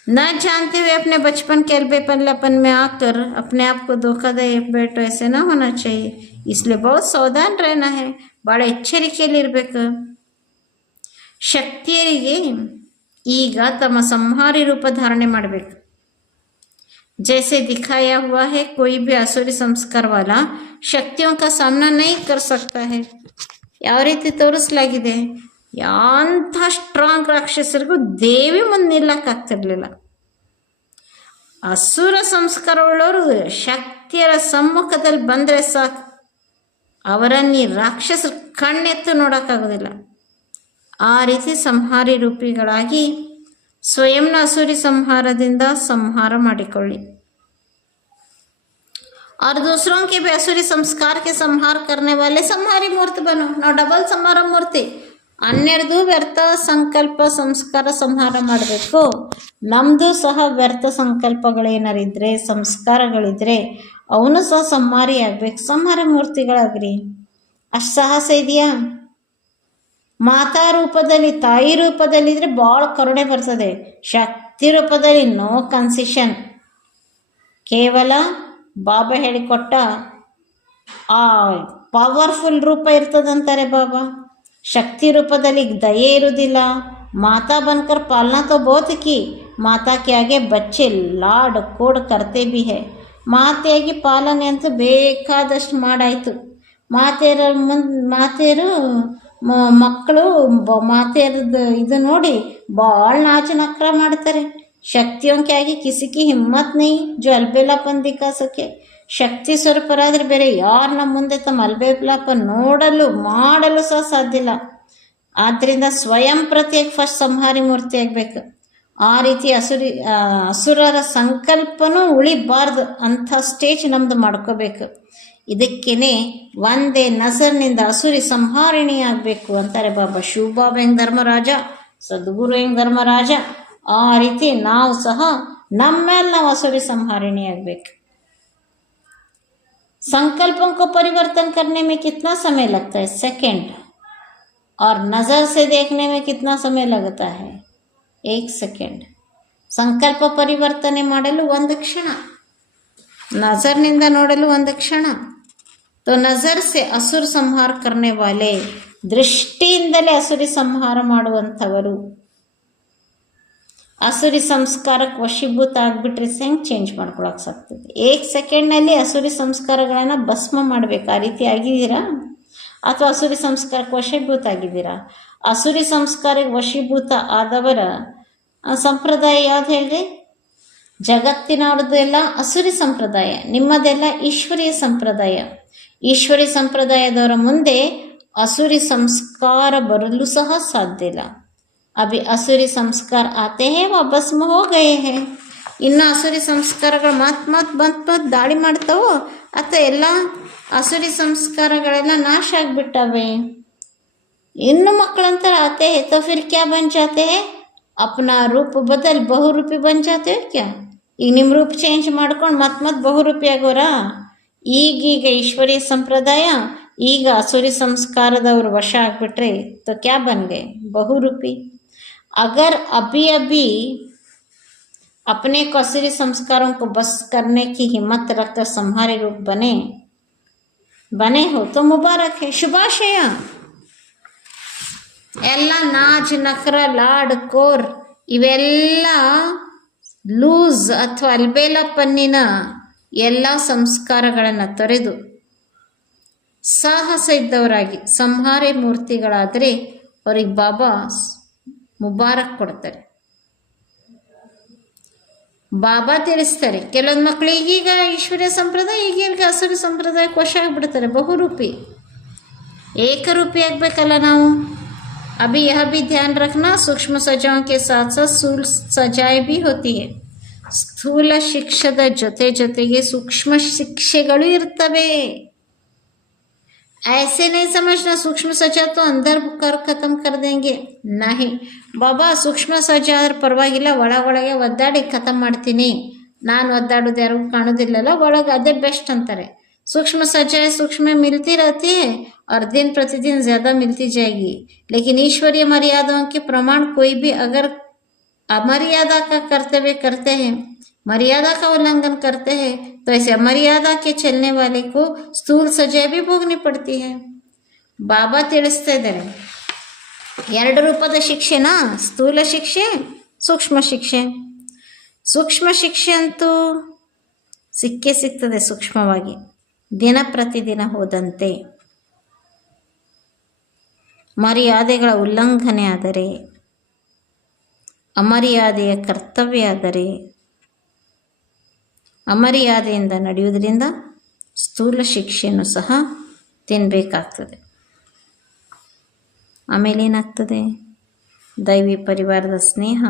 न जानते हुए अपने बचपन के अलबेपन में आकर अपने आप को धोखा दे बैठो, ऐसे ना होना चाहिए. इसलिए बहुत सावधान रहना है. ಭಾಳ ಎಚ್ಚರಿಕೆಯಲ್ಲಿರಬೇಕು. ಶಕ್ತಿಯರಿಗೆ ಈಗ ತಮ್ಮ ಸಂಹಾರಿ ರೂಪ ಧಾರಣೆ ಮಾಡಬೇಕು. जैसे दिखाया हुआ है कोई भी आसुरी संस्कार वाला शक्तियों का सामना नहीं कर सकता है. ಯಾವ ರೀತಿ ತೋರಿಸಲಾಗಿದೆ, ಯಾಂಥ ಸ್ಟ್ರಾಂಗ್ ರಾಕ್ಷಸರಿಗೂ ದೇವಿ ಮುಂದೆ ನಿಲ್ಲಕ್ಕಾಗ್ತಿರ್ಲಿಲ್ಲ. ಅಸುರ ಸಂಸ್ಕಾರವುಳ್ಳವರು ಶಕ್ತಿಯರ ಸಮ್ಮುಖದಲ್ಲಿ ಬಂದರೆ ಸಾಕು, ಅವರನ್ನು ಈ ರಾಕ್ಷಸರು ಕಣ್ಣೆತ್ತು ನೋಡೋಕ್ಕಾಗೋದಿಲ್ಲ. ಆ ರೀತಿ ಸಂಹಾರಿ ರೂಪಿಗಳಾಗಿ ಸ್ವಯಂನ ಅಸುರಿ ಸಂಹಾರದಿಂದ ಸಂಹಾರ ಮಾಡಿಕೊಳ್ಳಿ. और दूसरों के भी असुरी संस्कार के संहार करने वाले संहारी मूर्ति बनो. ನಾವು ಡಬಲ್ ಸಂಹಾರ ಮೂರ್ತಿ. अन्यरದು ವ್ಯರ್ಥ ಸಂಕಲ್ಪ ಸಂಸ್ಕಾರ ಸಂಹಾರ ಮಾಡಬೇಕು. ನಮ್ಮದು ಸಹ ವ್ಯರ್ಥ ಸಂಕಲ್ಪಗಳೇನಾರಿದ್ರೆ ಸಂಸ್ಕಾರಗಳಿದ್ರೆ ಅವನು ಸಹ ಸಂಹಾರಿ ಆಗ್ಬೇಕು. ಸಂಹಾರ ಮೂರ್ತಿಗಳಾಗ್ರಿ. ಅಷ್ಟು ಸಾಹಸ ಇದೆಯಾ? ಮಾತಾ ರೂಪದಲ್ಲಿ ತಾಯಿ ರೂಪದಲ್ಲಿದ್ದರೆ ಭಾಳ ಕರುಣೆ ಬರ್ತದೆ. ಶಕ್ತಿ ರೂಪದಲ್ಲಿ ನೋ ಕನ್ಸೆಷನ್. ಕೇವಲ ಬಾಬಾ ಹೇಳಿಕೊಟ್ಟ ಆ ಪವರ್ಫುಲ್ ರೂಪ ಇರ್ತದಂತಾರೆ ಬಾಬಾ. ಶಕ್ತಿ ರೂಪದಲ್ಲಿ ದಯೆ ಇರುವುದಿಲ್ಲ. ಮಾತಾ ಬನ್ಕರ್ ಪಾಲನಾ ತೋ ಬಹುತ್ ಕಿ, ಮಾತಾ ಕೆ ಆಗೆ ಬಚ್ಚೆ ಲಾಡ್ ಕೋಡ್ ಕರ್ತೆ ಬಿ ಹೇ. ಮಾತೆಯಾಗಿ ಪಾಲನೆ ಅಂತೂ ಬೇಕಾದಷ್ಟು ಮಾಡಾಯಿತು. ಮಾತೆಯರು ಮಕ್ಕಳು ಮಾತೆಯರದ್ದು ಇದು ನೋಡಿ ಭಾಳ ನಾಚನಕ್ರ ಮಾಡ್ತಾರೆ. ಶಕ್ತಿಯೋं के आगे किसी की हिम्मत नहीं जो अलबेलापन दिखा सके. ಶಕ್ತಿ ಸ್ವರೂಪರಾದರೆ ಬೇರೆ ಯಾರು ನಮ್ಮ ಮುಂದೆ ತಮ್ಮ ಅಲ್ಬೇಲಾಪನ್ ನೋಡಲು ಮಾಡಲು ಸಹ ಸಾಧ್ಯ ಇಲ್ಲ. ಆದ್ದರಿಂದ ಸ್ವಯಂ ಪ್ರತ್ಯೇಕ ಫಸ್ಟ್ ಸಂಹಾರಿ ಮೂರ್ತಿ ಆಗಬೇಕು. ಆ ರೀತಿ ಅಸುರರ ಸಂಕಲ್ಪನೂ ಉಳಿಬಾರ್ದು ಅಂಥ ಸ್ಟೇಜ್ ನಮ್ಮದು ಮಾಡ್ಕೋಬೇಕು. ಇದಕ್ಕೇನೆ ಒಂದೇ ನಜರ್ನಿಂದ ಅಸುರಿ ಸಂಹಾರಿಣಿ ಆಗಬೇಕು ಅಂತಾರೆ ಬಾಬಾ. ಶಿವಬಾಬಾ ಹೆಂಗೆ ಧರ್ಮರಾಜ, ಸದ್ಗುರು ಹೆಂಗೆ ಧರ್ಮರಾಜ, ಆ ರೀತಿ ನಾವು ಸಹ ನಮ್ಮ ಮೇಲೆ ನಾವು ಅಸುರಿ संहारिणी ಆಗಬೇಕು. संकल्पों को परिवर्तन करने में कितना समय लगता है? सेकंड. और नज़र से देखने में कितना समय लगता है? 1 सेकंड. ಸಂಕಲ್ಪ ಪರಿವರ್ತನೆ ಮಾಡಲು ಒಂದು ಕ್ಷಣ, ನಜರ್ನಿಂದ ನೋಡಲು ಒಂದು ಕ್ಷಣ. तो नज़र से असुर संहार करने वाले, ದೃಷ್ಟಿಯಿಂದಲೇ ಅಸುರಿ ಸಂಹಾರ ಮಾಡುವಂಥವರು. ಅಸುರಿ ಸಂಸ್ಕಾರಕ್ಕೆ ವಶೀಭೂತ ಆಗಿಬಿಟ್ರೆ ಹೆಂಗೆ ಚೇಂಜ್ ಮಾಡ್ಕೊಳಕ್ಕೆ ಸಾಗ್ತದೆ? 1 ಸೆಕೆಂಡ್ನಲ್ಲಿ ಅಸುರಿ ಸಂಸ್ಕಾರಗಳನ್ನು ಭಸ್ಮ ಮಾಡಬೇಕು. ಆ ರೀತಿ ಆಗಿದ್ದೀರಾ? ಅಥವಾ ಅಸುರಿ ಸಂಸ್ಕಾರಕ್ಕೆ ವಶೀಭೂತ ಆಗಿದ್ದೀರಾ? ಅಸುರಿ ಸಂಸ್ಕಾರಕ್ಕೆ ವಶೀಭೂತ ಆದವರ ಸಂಪ್ರದಾಯ ಯಾವ್ದು ಹೇಳ್ರಿ? ಜಗತ್ತಿನವ್ರದ್ದು ಎಲ್ಲ ಅಸುರಿ ಸಂಪ್ರದಾಯ, ನಿಮ್ಮದೆಲ್ಲ ಈಶ್ವರೀಯ ಸಂಪ್ರದಾಯ. ಈಶ್ವರಿ ಸಂಪ್ರದಾಯದವರ ಮುಂದೆ ಅಸುರಿ ಸಂಸ್ಕಾರ ಬರಲು ಸಹ ಸಾಧ್ಯ ಇಲ್ಲ. ಅಭಿ ಅಸುರಿ ಸಂಸ್ಕಾರ ಆತೆ ಹೇ ವಾ ಭಸ್ಮ ಹೋ ಗಯೇ ಹೇ. ಇನ್ನು ಅಸುರಿ ಸಂಸ್ಕಾರಗಳು ಮತ್ ದಾಳಿ ಮಾಡ್ತಾವೋ ಅಥವಾ ಎಲ್ಲ ಅಸುರಿ ಸಂಸ್ಕಾರಗಳೆಲ್ಲ ನಾಶ ಆಗಿಬಿಟ್ಟವೆ. ಇನ್ನು ಮಕ್ಕಳಂತರ ಆತೆ ಹೇ ತೋ ಫಿರ್ ಕ್ಯಾ ಬನ್ ಜಾತೆ ಹೇ? ಅಪ್ನಾ ರೂಪ ಬದಲ್ ಬಹುರೂಪಿ ಬನ್ ಜಾತೆ ಹೋ ಕ್ಯಾ? ಈಗ ನಿಮ್ಮ ರೂಪ ಚೇಂಜ್ ಮಾಡ್ಕೊಂಡು ಮತ್ತೆ ಬಹುರೂಪಿ ಆಗೋರಾ? ಈಗೀಗ ಈಶ್ವರೀಯ ಸಂಪ್ರದಾಯ, ಈಗ ಅಸುರಿ ಸಂಸ್ಕಾರದವರು ವಶ ಆಗಿಬಿಟ್ರೆ ತೋ ಕ್ಯಾ ಬನ್ ಗए? ಬಹುರೂಪಿ. अगर अभी अभी अपने को असुरी संस्कारों को बस करने की हिम्मत रखकर संहारी रूप बने हो तो मुबारक है, ಶುಭಾಶಯ. ಎಲ್ಲ ನಾಜ್ ನಕ್ರ ಲಾಡ್ ಕೋರ್ ಇವೆಲ್ಲ ಲೂಸ್ ಅಥವಾ ಅಲ್ಬೇಲಪನ್ನಿನ ಎಲ್ಲ ಸಂಸ್ಕಾರಗಳನ್ನು ತೊರೆದು ಸಾಹಸ ಇದ್ದವರಾಗಿ ಸಂಹಾರಿ ಮೂರ್ತಿಗಳಾದರೆ ಅವ್ರಿಗೆ ಬಾಬಾ ಮುಬಾರಕ್ ಕೊಡ್ತಾರೆ. ಬಾಬಾ ತಿಳಿಸ್ತಾರೆ. ಕೆಲವೊಂದು ಮಕ್ಕಳು ಈಗೀಗ ಈಶ್ವರ್ಯ ಸಂಪ್ರದಾಯ, ಈಗೀಗ ಅಸುರಿ ಸಂಪ್ರದಾಯಕ್ಕೆ ವಶ ಆಗಿಬಿಡ್ತಾರೆ. ಬಹುರೂಪಿ ಏಕರೂಪಿ ಆಗಬೇಕಲ್ಲ ನಾವು. अभी यह भी ध्यान रखना, सूक्ष्म सजाओं के साथ साथ स्थूल सजाएं भी होती है. ಸ್ಥೂಲ ಶಿಕ್ಷದ ಜೊತೆಗೆ ಸೂಕ್ಷ್ಮ ಶಿಕ್ಷೆಗಳು ಇರ್ತವೆ. ऐसे नहीं समझना सूक्ष्म सजा तो अंदर कर खत्म कर देंगे. नहीं ಬಾಬಾ, ಸೂಕ್ಷ್ಮ ಸಜಾ ಆದ್ರೆ ಪರವಾಗಿಲ್ಲ, ಒಳಗೆ ಒದ್ದಾಡಿ ಖತಮ್ ಮಾಡ್ತೀನಿ. ನಾನು ಒದ್ದಾಡೋದು ಯಾರಿಗೂ ಕಾಣೋದಿಲ್ಲಲ್ಲ, ಒಳಗೆ ಅದೇ ಬೆಸ್ಟ್ ಅಂತಾರೆ. सूक्ष्म सजाएं सूक्ष्म में मिलती रहती है और दिन प्रतिदिन ज़्यादा मिलती जाएगी. लेकिन ईश्वरीय मर्यादाओं के प्रमाण कोई भी अगर अमर्यादा का कर्तव्य करते हैं, मर्यादा का उल्लंघन करते हैं, तो ऐसे अमर्यादा के चलने वाले को स्थूल सजाएं भी भोगनी पड़ती है. ಬಾಬಾ ತಿಳಿಸ್ತಾ ಇದ್ದಾರೆ, 2 ರೂಪದ ಶಿಕ್ಷೆನಾ? ಸ್ಥೂಲ ಶಿಕ್ಷೆ, ಸೂಕ್ಷ್ಮ ಶಿಕ್ಷೆ. ಸೂಕ್ಷ್ಮ ಶಿಕ್ಷೆ ಅಂತೂ ಸಿಕ್ಕೇ ಸಿಗ್ತದೆ ಸೂಕ್ಷ್ಮವಾಗಿ, ದಿನ ಪ್ರತಿದಿನ ಹೋದಂತೆ. ಮರ್ಯಾದೆಗಳ ಉಲ್ಲಂಘನೆ ಆದರೆ, ಅಮರ್ಯಾದೆಯ ಕರ್ತವ್ಯ ಆದರೆ, ಅಮರ್ಯಾದೆಯಿಂದ ನಡೆಯುವುದರಿಂದ ಸ್ಥೂಲ ಶಿಕ್ಷೆಯನ್ನು ಸಹ ತಿನ್ನಬೇಕಾಗ್ತದೆ. ಆಮೇಲೆ ಏನಾಗ್ತದೆ? ದೈವಿ ಪರಿವಾರದ ಸ್ನೇಹ,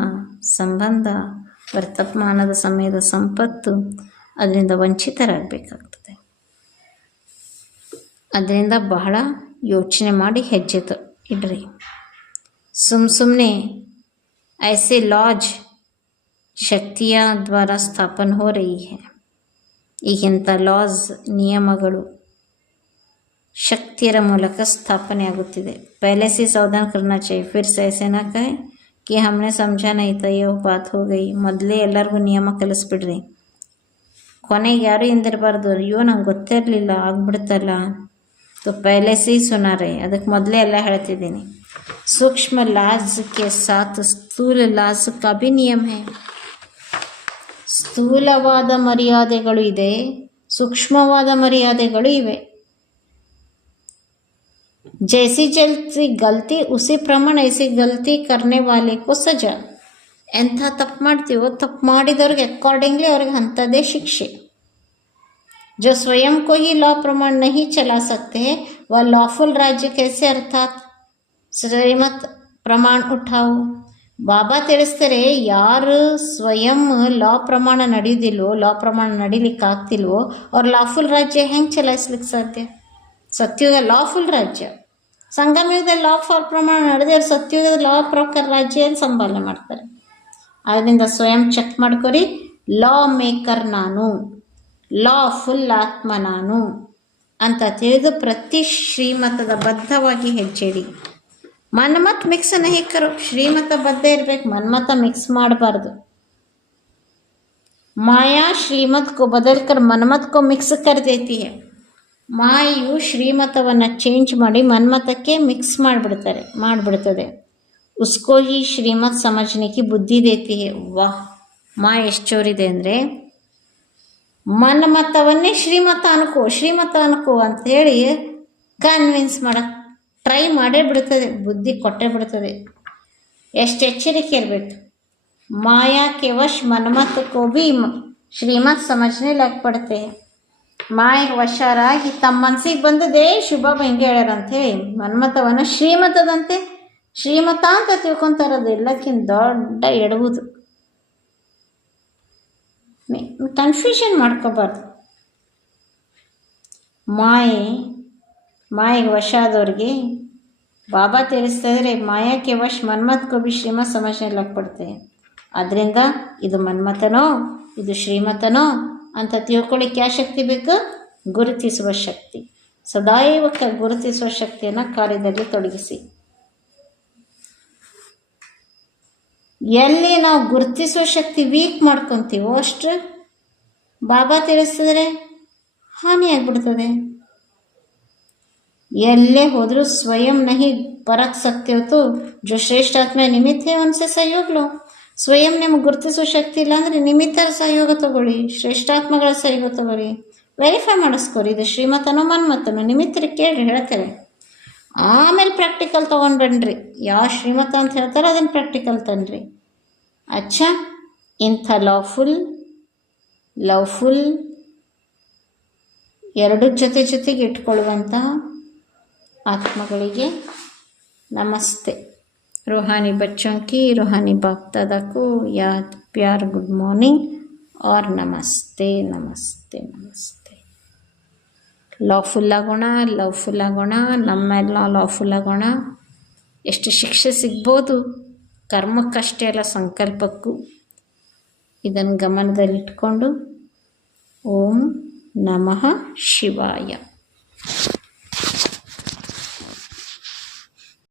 ಸಂಬಂಧ, ವರ್ತಮಾನದ ಸಮಯದ ಸಂಪತ್ತು, ಅದರಿಂದ ವಂಚಿತರಾಗಬೇಕಾಗ್ತದೆ. ಅದರಿಂದ ಬಹಳ ಯೋಚನೆ ಮಾಡಿ ಹೆಜ್ಜೆ ಇಡ್ರಿ. ಸುಮ್ಮನೆ ऐसे लॉज ಶಕ್ತಿಯ ದ್ವಾರ ಸ್ಥಾಪನೆ हो रही है. ಈಗಿಂಥ ಲಾಸ್, ನಿಯಮಗಳು ಶಕ್ತಿಯರ ಮೂಲಕ ಸ್ಥಾಪನೆ ಆಗುತ್ತಿದೆ. पहले से सावधान करना चाहिए, फिर से ऐसे ना कहे कि हमने समझा नहीं था, ये बात हो गई. ಮೊದಲೇ ಎಲ್ಲರಿಗೂ ನಿಯಮ ಕಲಿಸ್ಬಿಡ್ರಿ. ಕೊನೆಗೆ ಯಾರೂ ಹಿಂದಿರಬಾರ್ದು, ಅಯ್ಯೋ ನಂಗೆ ಗೊತ್ತಿರಲಿಲ್ಲ ಆಗ್ಬಿಡ್ತಲ್ಲ तो पहले से ही सुना रहे. ಅದಕ್ಕೆ ಮೊದಲೇ ಎಲ್ಲ ಹೇಳ್ತಿದ್ದೀನಿ. सूक्ष्म लाज के साथ स्थूल लाज का भी नियम है. ಸ್ಥೂಲವಾದ ಮರ್ಯಾದೆಗಳು ಇದೆ, ಸೂಕ್ಷ್ಮವಾದ ಮರ್ಯಾದೆಗಳು ಇವೆ. जैसी जैसी गलती उसी प्रमाण ऐसी गलती करने वाले को सजा. ಎಂಥ ತಪ್ಪು ಮಾಡ್ತೀವೋ ತಪ್ಪು ಮಾಡಿದವ್ರಿಗೆ ಅಕಾರ್ಡಿಂಗ್ಲಿ ಅವ್ರಿಗೆ ಅಂಥದ್ದೇ ಶಿಕ್ಷೆ. जो स्वयं को ही लॉ प्रमाण नहीं चला सकते हैं वह लॉफुल राज्य कैसे, अर्थात ಶ್ರೀಮತ್ ಪ್ರಮಾಣ ಉಠಾವು. ಬಾಬಾ ತಿಳಿಸ್ತಾರೆ, ಯಾರು ಸ್ವಯಂ ಲಾ ಪ್ರಮಾಣ ನಡೆಯೋದಿಲ್ವೋ, ಲಾ ಪ್ರಮಾಣ ನಡಿಲಿಕ್ಕೆ ಆಗ್ತಿಲ್ವೋ ಅವ್ರು ಲಾಫುಲ್ ರಾಜ್ಯ ಹೆಂಗೆ ಚಲಾಯಿಸ್ಲಿಕ್ಕೆ ಸಾಧ್ಯ? ಸತ್ಯುಗ ಲಾಫುಲ್ ರಾಜ್ಯ, ಸಂಗಮಯುಗದಲ್ಲಿ ಲಾ ಫಾರ್ ಪ್ರಮಾಣ ನಡೆದವ್ರು ಸತ್ಯುಗದ ಲಾ ಪ್ರಕಾರ ರಾಜ್ಯ ಸಂಪಾದನೆ ಮಾಡ್ತಾರೆ. ಅದರಿಂದ ಸ್ವಯಂ ಚೆಕ್ ಮಾಡ್ಕೊರಿ. ಲಾ ಮೇಕರ್ ನಾನು, ಲಾಫುಲ್ ಆತ್ಮ ನಾನು ಅಂತ ತಿಳಿದು ಪ್ರತಿ ಶ್ರೀಮತದ ಬದ್ಧವಾಗಿ ಹೆಜ್ಜೆಡಿ. ಮನ್ಮತ್ ಮಿಕ್ಸ್ ನಹಿ ಕರೋ, ಶ್ರೀಮತ ಬದ್ಧ ಇರಬೇಕು, ಮನ್ಮತ ಮಿಕ್ಸ್ ಮಾಡಬಾರ್ದು. ಮಾಯಾ ಶ್ರೀಮತ್ ಕೋ ಬದಲ್ಕರ್ ಮನ್ಮತ್ ಕೋ ಮಿಕ್ಸ್ ಕರ್ ದೇತಿ ಹೈ. ಮಾಯು ಶ್ರೀಮತವನ್ನು ಚೇಂಜ್ ಮಾಡಿ ಮನ್ಮತಕ್ಕೆ ಮಿಕ್ಸ್ ಮಾಡಿಬಿಡ್ತದೆ. ಉಸ್ಕೋ ಹಿ ಶ್ರೀಮತ್ ಸಮಜ್ನೆ ಕಿ ಬುದ್ಧಿ ದೇತಿ ಹೈ. ವಾಹ್, ಮಾಯ ಎಷ್ಟು ಚೋರಿದೆ ಅಂದರೆ ಮನ್ಮತವನ್ನೇ ಶ್ರೀಮತ ಅನ್ಕೋ ಅಂಥೇಳಿ ಕನ್ವಿನ್ಸ್ ಮಾಡಕ್ಕೆ ಟ್ರೈ ಮಾಡೇ ಬಿಡ್ತದೆ, ಬುದ್ಧಿ ಕೊಟ್ಟೇ ಬಿಡ್ತದೆ. ಎಷ್ಟು ಎಚ್ಚರಿಕೆ ಇರಬೇಕು. ಮಾಯಾ ಕೆ ವಶ್ ಮನ್ಮತ್ ಕೋ ಭಿ ಶ್ರೀಮತ್ ಸಮಜ್ನೆ ಲಗ್ ಪಡ್ತೆ. ಮಾಯೆಗೆ ವಶರಾಗಿ ತಮ್ಮ ಮನಸ್ಸಿಗೆ ಬಂದದೇ ಶುಭ ಹಿಂಗೆ ಹೇಳ್ಯಾರಂಥೇಳಿ ಮನ್ಮತವನ್ನು ಶ್ರೀಮತದಂತೆ ಶ್ರೀಮತ ಅಂತ ತಿಳ್ಕೊತಾರದು. ಎಲ್ಲಕ್ಕಿಂತ ದೊಡ್ಡ ಎಡುವುದು. ಕನ್ಫ್ಯೂಷನ್ ಮಾಡ್ಕೋಬಾರ್ದು. ಮಾಯೆಗೆ ವಶ ಆದವ್ರಿಗೆ ಬಾಬಾ ತಿಳಿಸ್ತಾ ಇದ್ರೆ ಮಾಯಾಕ್ಕೆ ವಶ್ ಮನ್ಮತ್ ಕೋ ಭಿ ಶ್ರೀಮತ್ ಸಮಜ್ನೆ ಲಗ್ ಪಡ್ತೆ. ಅದರಿಂದ ಇದು ಮನ್ಮತನೋ ಇದು ಶ್ರೀಮತನೋ ಅಂತ ತಿಳ್ಕೊಳ್ಳಿಕ್ಕೆ ಯಾವ ಶಕ್ತಿ ಬೇಕು? ಗುರುತಿಸುವ ಶಕ್ತಿ. ಸದಾಯವ ಗುರುತಿಸುವ ಶಕ್ತಿಯನ್ನು ಕಾರ್ಯದಲ್ಲಿ ತೊಡಗಿಸಿ. ಎಲ್ಲಿ ನಾವು ಗುರುತಿಸುವ ಶಕ್ತಿ ವೀಕ್ ಮಾಡ್ಕೊತೀವೋ ಅಷ್ಟು ಬಾಬಾ ತಿಳಿಸಿದ್ರೆ ಹಾನಿಯಾಗ್ಬಿಡ್ತದೆ. ಎಲ್ಲೇ ಹೋದರೂ ಸ್ವಯಂ ನಹಿ ಪರಕ್ ಸಕ್ತೆ ಹೊತ್ತು ಜೋ ಶ್ರೇಷ್ಠ ಆತ್ಮ ನಿಮಿತ್ತ ಉನ್ಸೆ ಸಹಯೋಗ ಲೋ. ಸ್ವಯಂ ನಿಮಗೆ ಗುರುತಿಸುವ ಶಕ್ತಿ ಇಲ್ಲ ಅಂದರೆ ನಿಮಿತ್ತರ ಸಹಯೋಗ ತಗೊಳ್ಳಿ, ಶ್ರೇಷ್ಠಾತ್ಮಗಳ ಸಹಯೋಗ ತಗೊಳ್ಳಿ, ವೆರಿಫೈ ಮಾಡಿಸ್ಕೊರಿ ಇದು ಶ್ರೀಮತನೋ ಮನ್ಮತನೋ. ನಿಮಿತ್ತರಿಗೆ ಕೇಳ್ರಿ, ಹೇಳ್ತಾರೆ. ಆಮೇಲೆ ಪ್ರಾಕ್ಟಿಕಲ್ ತೊಗೊಂಡ್ಬನ್ರಿ. ಯಾವ ಶ್ರೀಮತ ಅಂತ ಹೇಳ್ತಾರೋ ಅದನ್ನು ಪ್ರಾಕ್ಟಿಕಲ್ ತನ್ರಿ. ಅಚ್ಚಾ, ಇಂಥ ಲವ್ಫುಲ್ ಎರಡು ಜೊತೆಗೆ ಇಟ್ಕೊಳ್ಳುವಂತಹ ಆತ್ಮಗಳಿಗೆ ನಮಸ್ತೆ. रूहानी बच्चों की रूहानी बाप दादा को याद, प्यार, गुड मॉर्निंग और नमस्ते नमस्ते नमस्ते. ಲವ್ಫುಲ್ ಆಗೋಣ, ನಮ್ಮೆಲ್ಲ ಲವ್ಫುಲ್ ಆಗೋಣ. ಎಷ್ಟು ಶಿಕ್ಷೆ ಸಿಗ್ಬೋದು ಕರ್ಮಕ್ಕಷ್ಟೇ ಅಲ್ಲ, ಸಂಕಲ್ಪಕ್ಕೂ. ಇದನ್ನು ಗಮನದಲ್ಲಿಟ್ಕೊಂಡು ಓಂ ನಮಃ ಶಿವಾಯ.